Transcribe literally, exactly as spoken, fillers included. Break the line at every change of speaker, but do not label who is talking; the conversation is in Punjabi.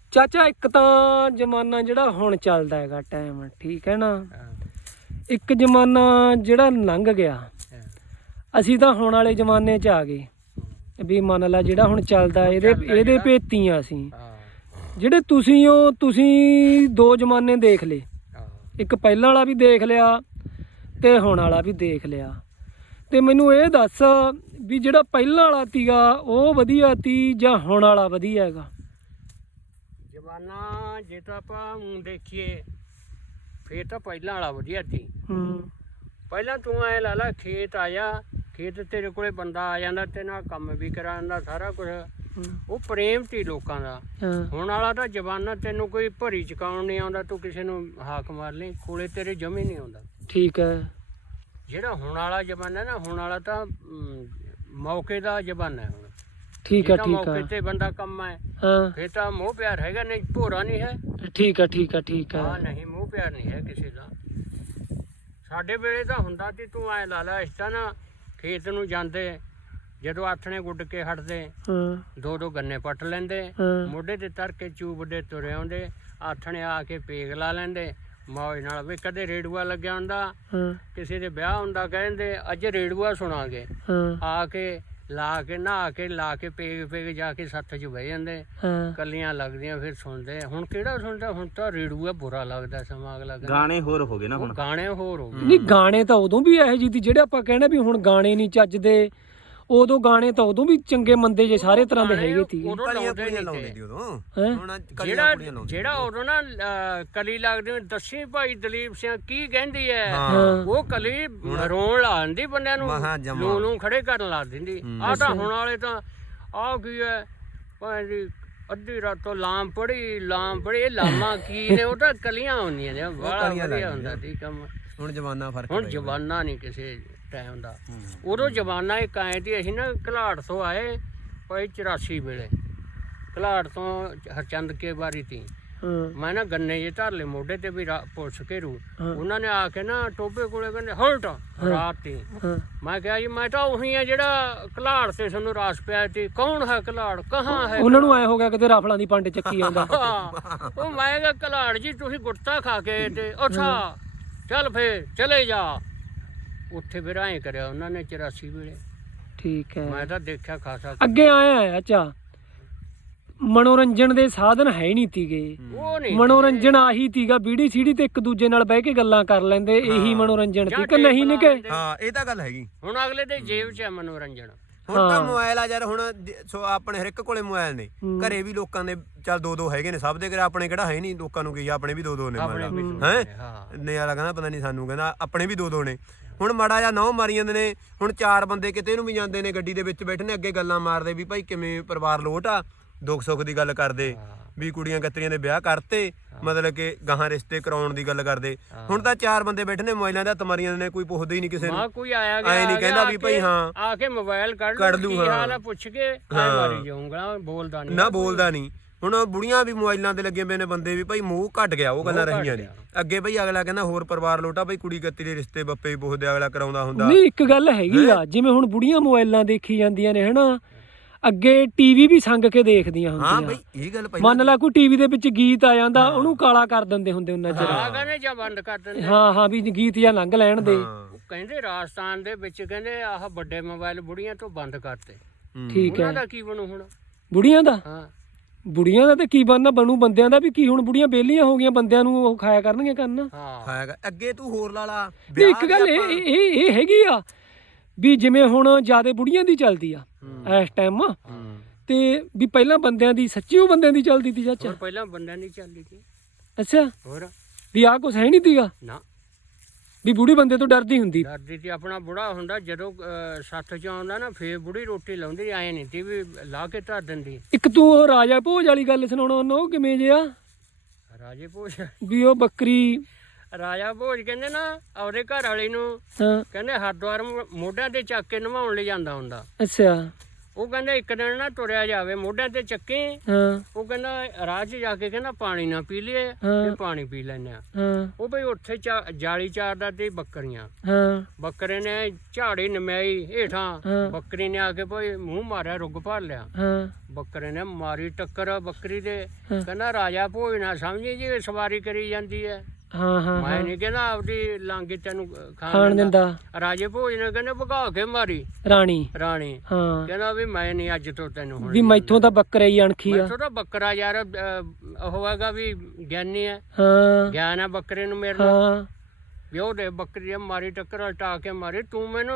ਚਾਚਾ ਇੱਕ ਤਾਂ ਜ਼ਮਾਨਾ ਜਿਹੜਾ ਹੁਣ ਚੱਲਦਾ ਹੈਗਾ ਟਾਈਮ, ਠੀਕ ਹੈ ਨਾ, ਇੱਕ ਜ਼ਮਾਨਾ ਜਿਹੜਾ ਲੰਘ ਗਿਆ, ਅਸੀਂ ਤਾਂ ਹੁਣ ਵਾਲੇ ਜ਼ਮਾਨੇ 'ਚ ਆ ਗਏ ਵੀ ਮੰਨ ਲਾ ਜਿਹੜਾ ਹੁਣ ਚੱਲਦਾ ਇਹਦੇ ਇਹਦੇ ਭੇਤੀਆਂ ਅਸੀਂ ਜਿਹੜੇ ਤੁਸੀਂ ਹੋ, ਤੁਸੀਂ ਦੋ ਜ਼ਮਾਨੇ ਦੇਖ ਲਏ, ਇੱਕ ਪਹਿਲਾਂ ਵਾਲਾ ਵੀ ਦੇਖ ਲਿਆ ਤੇ ਹੁਣ ਵਾਲਾ ਵੀ ਦੇਖ ਲਿਆ, ਤੇ ਮੈਨੂੰ ਇਹ ਦੱਸ ਵੀ ਜਿਹੜਾ ਪਹਿਲਾਂ ਵਾਲਾ ਤੀਗਾ ਉਹ ਵਧੀਆ ਤੀ ਜਾਂ ਹੁਣ ਵਾਲਾ ਵਧੀਆ ਹੈਗਾ?
ਜ਼ਮਾਨਾ ਜੇ ਤਾਂ ਆਪਾਂ ਹੁਣ ਦੇਖੀਏ ਫੇਰ ਤਾਂ ਪਹਿਲਾਂ ਵਾਲਾ ਵਧੀਆ ਸੀ।
ਹੂੰ
ਪਹਿਲਾਂ ਤੂੰ ਐ ਲਾ ਲਾ ਖੇਤ ਆਇਆ, ਖੇਤ ਤੇਰੇ ਕੋਲੇ ਬੰਦਾ ਆ ਜਾਂਦਾ ਤੇ ਨਾਲ ਕੰਮ ਵੀ ਕਰਾ ਜਾਂਦਾ ਸਾਰਾ ਕੁਝ, ਉਹ ਪ੍ਰੇਮ ਸੀ ਲੋਕਾਂ ਦਾ। ਹੁਣ ਵਾਲਾ ਤਾਂ ਜ਼ਮਾਨਾ ਤੈਨੂੰ ਕੋਈ ਭਰੀ ਚਕਾਉਣ ਨਹੀਂ ਆਉਂਦਾ, ਤੂੰ ਕਿਸੇ ਨੂੰ ਹਾਕ ਮਾਰ ਲਈ ਕੋਲੇ ਤੇਰੇ ਜਮੇ ਨਹੀਂ ਆਉਂਦਾ।
ਠੀਕ ਹੈ।
ਜਿਹੜਾ ਹੁਣ ਵਾਲਾ ਜ਼ਮਾਨਾ ਨਾ, ਹੁਣ ਵਾਲਾ ਤਾਂ ਮੌਕੇ ਦਾ ਜ਼ਮਾਨਾ ਹੈ ਹੁਣ।
ਠੀਕ ਹੈ ਠੀਕ
ਮੌਕੇ
ਹੈ।
ਤੇ ਬੰਦਾ ਕੰਮ ਹੈ,
ਹਾਂ
ਫੇਰ ਤਾਂ ਮੋਹ ਪਿਆਰ ਹੈਗਾ, ਨਹੀਂ ਭੋਰਾ ਨਹੀਂ ਹੈ।
ਠੀਕ ਹੈ ਠੀਕ ਹੈ ਠੀਕ ਹੈ।
ਹਾਂ ਨਹੀਂ ਮੋਹ ਪਿਆਰ ਨਹੀਂ ਹੈ ਕਿਸੇ ਦਾ। ਸਾਡੇ ਵੇਲੇ ਤਾਂ ਹੁੰਦਾ ਸੀ, ਤੂੰ ਐ ਲਾ ਲਾ ਇਸ ਤਰ੍ਹਾਂ ਨਾ ਖੇਤ ਨੂੰ ਜਾਂਦੇ, ਜਦੋਂ ਆਥਣੇ ਗੁੱਡ ਕੇ ਹਟਦੇ
ਹਾਂ
ਦੋ ਦੋ ਗੰਨੇ ਪੱਟ ਲੈਂਦੇ,
ਹਾਂ
ਮੋਢੇ ਤੇ ਧਰ ਕੇ ਚੂਬ ਦੇ ਤੁਰੇ ਆਉਂਦੇ, ਆਥਣੇ ਆ ਕੇ ਪੇਗ ਲਾ ਲੈਂਦੇ ਮੌਜ ਨਾਲ। ਵੀ ਕਦੇ ਰੇੜੂਆ ਲੱਗਿਆ ਹੁੰਦਾ,
ਹਾਂ
ਕਿਸੇ ਦੇ ਵਿਆਹ ਹੁੰਦਾ, ਕਹਿੰਦੇ ਅੱਜ ਰੇੜੂਆ ਸੁਣਾਂਗੇ,
ਹਾਂ
ਆ ਕੇ ਲਾ ਕੇ ਨਹਾ ਕੇ ਲਾ ਕੇ ਪੇਗ ਪੇਗ ਜਾ ਕੇ ਸੱਥ 'ਚ ਬਹਿ ਜਾਂਦੇ,
ਹਾਂ
ਕੱਲੀਆਂ ਲੱਗਦੀਆਂ ਫਿਰ ਸੁਣਦੇ। ਹੁਣ ਕਿਹੜਾ ਸੁਣਦਾ, ਹੁਣ ਤਾਂ ਰੇੜੂਆ ਬੁਰਾ ਲੱਗਦਾ ਸਮਾਂ ਅਗਲਾ ਕਹਿੰਦਾ।
ਗਾਣੇ ਹੋਰ ਹੋ ਗਏ ਨਾ ਹੁਣ,
ਗਾਣੇ ਹੋਰ ਹੋ ਗਏ।
ਨਹੀਂ ਗਾਣੇ ਤਾਂ ਉਦੋਂ ਵੀ ਇਹੋ ਜਿਹੀ ਤੀ ਜਿਹੜੇ ਆਪਾਂ ਕਹਿੰਦੇ ਵੀ ਹੁਣ ਗਾਣੇ ਨਹੀਂ ਚੱਜਦੇ, ਉਦੋਂ ਗਾਣੇ ਤਾਂ ਉਦੋਂ ਵੀ ਚੰਗੇ ਮੰਦੇ ਜੇ ਸਾਰੇ ਤਰ੍ਹਾਂ ਦੇ ਹੈਗੇ ਸੀਗੇ।
ਉਦੋਂ ਲਾਉਂਦੇ ਨਹੀਂ
ਲਾਉਂਦੇ
ਤੇ।
ਸੀ ਉਦੋਂ।
ਹੈਂ?
ਹੁਣ ਅੱਜ ਕਲੀਆਂ
ਜਿਹੜਾ
ਕੁੜੀਆਂ ਲਾਉਂਦੇ।
ਜਿਹੜਾ ਉਦੋਂ ਨਾ ਅਹ, ਕਲੀ ਲੱਗਦੀ ਹੋਈ, ਦੱਸੀ ਭਾਈ ਦਲੀਪ ਸਿੰਘ ਕੀ ਕਹਿੰਦੀ ਹੈ,
ਹਾਂ।
ਉਹ ਕਲੀ ਰੋਣ ਲਾ ਦਿੰਦੀ ਬੰਦਿਆਂ ਨੂੰ,
ਮਹਾਂ ਜਮਾਂ।
ਲੂ ਨੂੰ ਖੜੇ ਕਰਨ ਲਾ ਦਿੰਦੀ। ਆਹ ਤਾਂ ਹੁਣ ਵਾਲੇ ਤਾਂ ਆਹ ਕੀ ਹੈ ਭਾਈ ਜੀ, ਅੱਧੀ ਰਾਤੋਂ ਲਾਮ ਪੜੀ ਲਾਮ ਪੜੀ, ਇਹ ਲਾਮਾਂ ਕੀ ਨੇ? ਉਹ ਤਾਂ ਕਲੀਆਂ ਹੁੰਦੀਆਂ ਨੇ, ਬੜਾ ਵਧੀਆ ਹੁੰਦਾ ਸੀ ਕੰਮ।
ਹੁਣ ਜ਼ਮਾਨਾ ਫਰਕ
ਹੁਣ ਜ਼ਮਾਨਾ ਨਹੀਂ ਕਿਸੇ ਟਾਈਮ ਦਾ। ਉਦੋਂ ਜ਼ਮਾਨਾ ਇੱਕ ਆਏ ਸੀ, ਅਸੀਂ ਨਾ ਘਲਾੜ ਤੋਂ ਆਏ ਭਾਈ ਚੁਰਾਸੀ ਵੇਲੇ, ਘਲਾੜ ਤੋਂ ਹਰਚੰਦ ਕੇ ਬਾਰੀ ਤੀ।
ਹਾਂ
ਮੈਂ ਨਾ ਗੰਨੇ ਜੇ ਧਰ ਲਏ ਮੋਢੇ ਤੇ ਵੀ ਰਾ- ਪੁਲਿਸ ਘੇਰੂ,
ਹਾਂ।
ਉਹਨਾਂ ਨੇ ਆ ਕੇ ਨਾ ਟੋਬੇ ਕੋਲੇ ਕਹਿੰਦੇ ਹਲਟ ਰਾਤ ਤੀ।
ਹਾਂ
ਮੈਂ ਕਿਹਾ ਜੀ ਮੈਂ ਤਾਂ ਉਹੀ ਆ ਜਿਹੜਾ ਘਲਾੜ ਤੇ ਸਾਨੂੰ ਰਾਸ ਪਿਆ ਸੀ। ਕੌਣ ਹੈ ਘਲਾੜ, ਕਹਾਂ ਹੈ?
ਉਹਨਾਂ ਨੂੰ ਐ ਹੋ ਗਿਆ ਕਿਤੇ ਰਾਫਲਾਂ ਦੀ ਪੰਡ ਚੱਕੀ ਆਉਂਦਾ।
ਹਾਂ, ਉਹ ਮੈਂ ਕਿਹਾ ਘਲਾੜ ਜੀ ਤੁਸੀਂ ਗੁੱਟਾ ਖਾ ਕੇ ਤੇ ਅੱਛਾ ਚੱਲ ਫੇਰ ਚਲੇ ਜਾ। ਉੱਥੇ ਫਿਰ ਐਂ ਕਰਿਆ ਉਹਨਾਂ ਨੇ ਚੁਰਾਸੀ ਵੇਲੇ।
ਠੀਕ ਹੈ।
ਮੈਂ ਤਾਂ ਦੇਖਿਆ ਖਾਸਾ।
ਅੱਗੇ ਆਇਆ ਅੱਛਾ, ਮਨੋਰੰਜਨ ਦੇ ਸਾਧਨ ਹੈ ਨਹੀਂ ਤੀਗੇ,
ਉਹ ਨਹੀਂ
ਮਨੋਰੰਜਨ ਆਹੀ ਤੀਗਾ ਬੀੜੀ ਸੀੜੀ ਤੇ ਇੱਕ ਦੂਜੇ ਨਾਲ ਬਹਿ ਕੇ ਗੱਲਾਂ ਕਰ ਲੈਂਦੇ, ਇਹੀ ਮਨੋਰੰਜਨ ਸੀ ਕਿ ਨਹੀਂ ਨਿਕੇ?
ਹਾਂ ਇਹ ਤਾਂ ਗੱਲ ਹੈਗੀ।
ਹੁਣ ਅਗਲੇ ਦੇ ਜੇਬ 'ਚ ਹੈ ਮਨੋਰੰਜਨ।
ਹੁਣ ਤਾਂ ਮੋਬਾਈਲ ਆ ਯਾਰ, ਹੁਣ ਜ- ਸੋ ਆਪਣੇ ਹਰ ਇੱਕ ਕੋਲੇ ਮੋਬਾਈਲ ਨੇ, ਘਰੇ ਵੀ ਲੋਕਾਂ ਦੇ ਚੱਲ ਦੋ ਦੋ ਹੈਗੇ ਨੇ, ਸਭ ਦੇ ਘਰੇ। ਆਪਣੇ ਕਿਹੜਾ ਹੈ ਨਹੀਂ, ਲੋਕਾਂ ਨੂੰ ਕੀ ਆਪਣੇ ਵੀ ਦੋ ਦੋ ਨੇ।
ਆਪਣੇ ਵੀ ਦੋ
ਹੈ
ਨੇ, ਹਾਂ।
ਨਿਆਲਾ ਕਹਿੰਦਾ ਪਤਾ ਨਹੀਂ ਸਾਨੂੰ, ਕਹਿੰਦਾ ਆਪਣੇ ਵੀ ਦੋ ਦੋ ਨੇ। ਹੁਣ ਮਾੜਾ ਜਿਹਾ ਨਹੁੰ ਮਾਰੀ ਜਾਂਦੇ ਨੇ। ਹੁਣ ਚਾਰ ਬੰਦੇ ਕਿਤੇ ਨੂੰ ਵੀ ਜਾਂਦੇ ਨੇ, ਗੱਡੀ ਦੇ ਵਿੱਚ ਬੈਠੇ ਨੇ, ਅੱਗੇ ਗੱਲਾਂ ਮਾਰਦੇ ਵੀ ਭਾਈ ਕਿਵੇਂ ਪਰਿਵਾਰ ਲੋਟ ਆ, ਦੁੱਖ ਸੁੱਖ ਦੀ ਗੱਲ ਕਰਦੇ ਵੀ ਕੁੜੀਆਂ ਕਤਰੀਆਂ ਦੇ ਵਿਆਹ ਕਰਤੇ, ਮਤਲਬ ਕਿ ਗਾਹਾਂ ਰਿਸ਼ਤੇ ਕਰਾਉਣ ਦੀ ਗੱਲ ਕਰਦੇ। ਹੁਣ ਤਾਂ ਚਾਰ ਬੰਦੇ ਬੈਠੇ ਨੇ, ਮੋਬਾਈਲਾਂ ਦੇ ਹੱਥ ਮਾਰੀ ਜਾਂਦੇ ਨੇ, ਕੋਈ ਪੁੱਛਦਾ ਹੀ ਨਹੀਂ ਕਿਸੇ
ਮਾਂ
ਨੂੰ।
ਕੋਈ ਆਇਆ ਗਿਆ
ਐ ਨਹੀਂ ਕਹਿੰਦਾ ਵੀ ਭਾਈ ਹਾਂ
ਆ ਕੇ ਮੋਬਾਈਲ ਕੱਢ
ਕੱਢ
ਲੂ,
ਲੂ,
ਕੀ
ਹਾਂ।
ਹਾਲ ਆ ਪੁੱਛ ਕੇ ਐ ਮਾਰੀ ਜਾਊਂਗਾ, ਬੋਲਦਾ ਨਹੀਂ
ਨਾ ਬੋਲਦਾ ਨਹੀਂ। ਹੁਣ ਬੁੜੀਆਂ ਵੀ ਮੋਬਾਈਲਾਂ ਤੇ ਲੱਗੇ ਪਏ ਨੇ, ਬੰਦੇ ਵੀ ਭਾਈ ਮੂੰਹ ਘਟ ਗਿਆ, ਉਹ ਗੱਲਾਂ ਰਹੀਆਂ ਨੇ। ਅੱਗੇ ਭਾਈ ਅਗਲਾ ਕਹਿੰਦਾ ਹੋਰ ਪਰਿਵਾਰ ਲੋਟਾ, ਭਾਈ ਕੁੜੀ ਗੱਤੀ ਦੇ ਰਿਸ਼ਤੇ ਬੱਪੇ ਵੀ ਪੁੱਛਦੇ, ਅਗਲਾ ਕਰਾਉਂਦਾ ਹੁੰਦਾ।
ਨਹੀਂ ਇੱਕ ਗੱਲ ਹੈਗੀ ਆ, ਜਿਵੇਂ ਹੁਣ ਬੁੜੀਆਂ ਮੋਬਾਈਲਾਂ ਦੇਖੀ ਜਾਂਦੀਆਂ ਨੇ ਹਨਾ, ਅੱਗੇ ਟੀਵੀ ਵੀ ਸੰਗ ਕੇ ਦੇਖਦੀਆਂ
ਹਾਂ
ਹੁੰਦੀਆਂ।
ਭਾਈ ਇਹ ਗੱਲ ਪਹਿਲਾਂ
ਮੰਨ ਲਾ ਕੋਈ ਟੀਵੀ ਦੇ ਵਿੱਚ ਗੀਤ ਆ ਜਾਂਦਾ, ਉਹਨੂੰ ਕਾਲਾ ਕਰ ਦਿੰਦੇ ਹੁੰਦੇ ਉਹਨਾਂ ਚਿਰ।
ਆ ਕਹਿੰਦੇ ਜਾਂ ਬੰਦ ਕਰ ਦਿੰਦੇ।
ਹਾਂ ਹਾਂ ਵੀ ਗੀਤ ਜਾਂ ਲੰਘ ਲੈਣ ਦੇ।
ਉਹ ਕਹਿੰਦੇ ਰਾਜਸਥਾਨ ਦੇ ਵਿੱਚ ਕਹਿੰਦੇ ਆਹ ਵੱਡੇ ਮੋਬਾਈਲ ਬੁੜੀਆਂ ਤੋਂ ਬੰਦ ਕਰਤੇ।
ਠੀਕ ਹੈ।
ਉਹਨਾਂ ਦਾ ਕੀ ਬਣੂ ਹੁਣ?
ਬੁੜੀਆਂ ਦਾ
ਹਾਂ
ਬੁੜੀਆਂ ਦਾ ਤੇ ਕੀ ਬਣਨਾ ਬਣੂ, ਬੰਦਿਆਂ ਦਾ ਵੀ ਕੀ। ਹੁਣ ਬੁੜੀਆਂ ਬੇਲੀਆਂ ਹੋ ਗਈਆਂ, ਬੰਦਿਆਂ ਨੂੰ ਉਹ ਖਾਇਆ ਕਰਨਗੇ ਕੰਨ।
ਹਾਂ
ਹੈਗਾ। ਅੱਗੇ ਤੂੰ ਹੋਰ ਲਾ ਲਾ
ਨਹੀਂ ਇੱਕ ਗੱਲ ਇਹ ਇਹ ਇਹ ਹੈਗੀ ਆ ਵੀ ਜਿਵੇਂ ਹੁਣ ਜਿਆਦੇ ਬੁੜੀਆਂ ਦੀ ਚੱਲਦੀ ਆ ਇਸ ਟਾਈਮ, ਤੇ ਵੀ ਪਹਿਲਾਂ ਬੰਦਿਆਂ ਦੀ, ਸੱਚੀ ਉਹ ਬੰਦਿਆਂ ਦੀ ਚੱਲਦੀ ਤੀ ਚਾਚਾ?
ਹੋਰ ਪਹਿਲਾਂ ਬੰਦਿਆਂ ਨਹੀਂ ਚੱਲਦੀ ਸੀ।
ਅੱਛਾ
ਹੋਰ
ਵੀ ਆਹ ਕੁਛ ਹੈ ਨਹੀਂ ਤੀਗਾ
ਨਾ,
ਵੀ ਬੁੜੀ ਬੰਦੇ ਤੋਂ ਡਰਦੀ ਹੁੰਦੀ?
ਡਰਦੀ ਤੇ ਆਪਣਾ ਬੁੜਾ ਹੁੰਦਾ ਜਦੋਂ ਅਹ, ਸੱਥ ਚ ਆਉਂਦਾ ਨਾ, ਫੇਰ ਬੁੜੀ ਰੋਟੀ ਲਾਉਂਦੀ, ਐ ਨਹੀਂ ਤੀ ਵੀ ਲਾ ਕੇ ਧਰ ਦਿੰਦੀ।
ਇੱਕ ਤੂੰ ਉਹ ਰਾਜਾ ਭੋਜ ਵਾਲੀ ਗੱਲ ਸੁਣਾਉਣਾ ਉਹਨੂੰ, ਉਹ ਕਿਵੇਂ ਜਿਆ
ਰਾਜੇ ਭੋਜ,
ਵੀ ਉਹ ਬੱਕਰੀ?
ਰਾਜਾ ਭੋਜ ਕਹਿੰਦੇ ਨਾ ਆਪਦੇ ਘਰ ਵਾਲੀ ਨੂੰ,
ਹਾਂ
ਕਹਿੰਦੇ ਹਰਿਦੁਆਰ ਮੋਢਿਆਂ ਤੇ ਚੱਕ ਕੇ ਨਵਾਉਣ ਲਈ ਜਾਂਦਾ ਹੁੰਦਾ।
ਅੱਛਾ
ਉਹ ਕਹਿੰਦਾ ਇੱਕ ਦਿਨ ਨਾ ਤੁਰਿਆ ਜਾਵੇ ਮੋਢਿਆਂ ਤੇ ਚੱਕੇ।
ਹਾਂ
ਉਹ ਕਹਿੰਦਾ ਰਾਹ 'ਚ ਜਾ ਕੇ ਕਹਿੰਦਾ ਪਾਣੀ ਨਾ ਪੀ ਲਈਏ
ਹਾਂ।
ਤੇ ਪਾਣੀ ਪੀ ਲੈਨੇ ਆ।
ਹਾਂ
ਉਹ ਬਈ ਉੱਥੇ ਚਾ- ਜਾਲੀ ਚਾਰਦਾ ਤੇ ਬੱਕਰੀਆਂ,
ਹਾਂ
ਬੱਕਰੇ ਨੇ ਝਾੜੀ ਨਮਾਈ ਹੇਠਾਂ,
ਹਾਂ।
ਬੱਕਰੀ ਨੇ ਆ ਕੇ ਭਾਈ ਮੂੰਹ ਮਾਰਿਆ, ਰੁੱਗ ਭਰ ਲਿਆ।
ਹਾਂ
ਬੱਕਰੇ ਨੇ ਮਾਰੀ ਟੱਕਰ ਬੱਕਰੀ ਦੇ,
ਹਾਂ।
ਕਹਿੰਦਾ ਰਾਜਾ ਭੋਜ ਨਾ ਸਮਝੀ ਜੀ ਸਵਾਰੀ ਕਰੀ ਜਾਂਦੀ ਹੈ।
ਹਾਂ ਹਾਂ
ਮੈਂ ਨਹੀਂ ਕਹਿੰਦਾ ਆਪਦੀ ਲਾਂਗੇ ਤੈਨੂੰ
ਖਾਣ
ਖਾਣ ਦਿੰਦਾ।
ਦਿੰਦਾ
ਰਾਜੇ ਭੋਜ ਨੇ ਕਹਿੰਦੇ ਭਗਾ ਕੇ ਮਾਰੀ
ਰਾਣੀ।
ਰਾਣੀ,
ਹਾਂ
ਕਹਿੰਦਾ ਵੀ ਮੈਂ ਨਹੀਂ ਅੱਜ ਤੋਂ ਤੈਨੂੰ ਹੁਣ
ਵੀ ਮੈਥੋਂ ਤਾਂ ਬੱਕਰਾ ਹੀ ਅਣਖੀ ਆ।
ਮੈਥੋਂ ਤਾਂ ਬੱਕਰਾ ਯਾਰ ਅਹ, ਉਹ ਹੈਗਾ ਵੀ ਗਿਆਨੀ ਹੈ,
ਹਾਂ
ਗਿਆਨ ਹੈ ਬੱਕਰੇ ਨੂੰ ਮੇਰੇ ਨਾਲ।
ਹਾਂ
ਵੀ ਉਹ ਦੇ ਬੱਕਰੀ ਦੇ ਮਾਰੀ ਟੱਕਰ ਹਟਾ ਕੇ ਮਾਰੀ, ਤੂੰ ਮੈਨੂੰ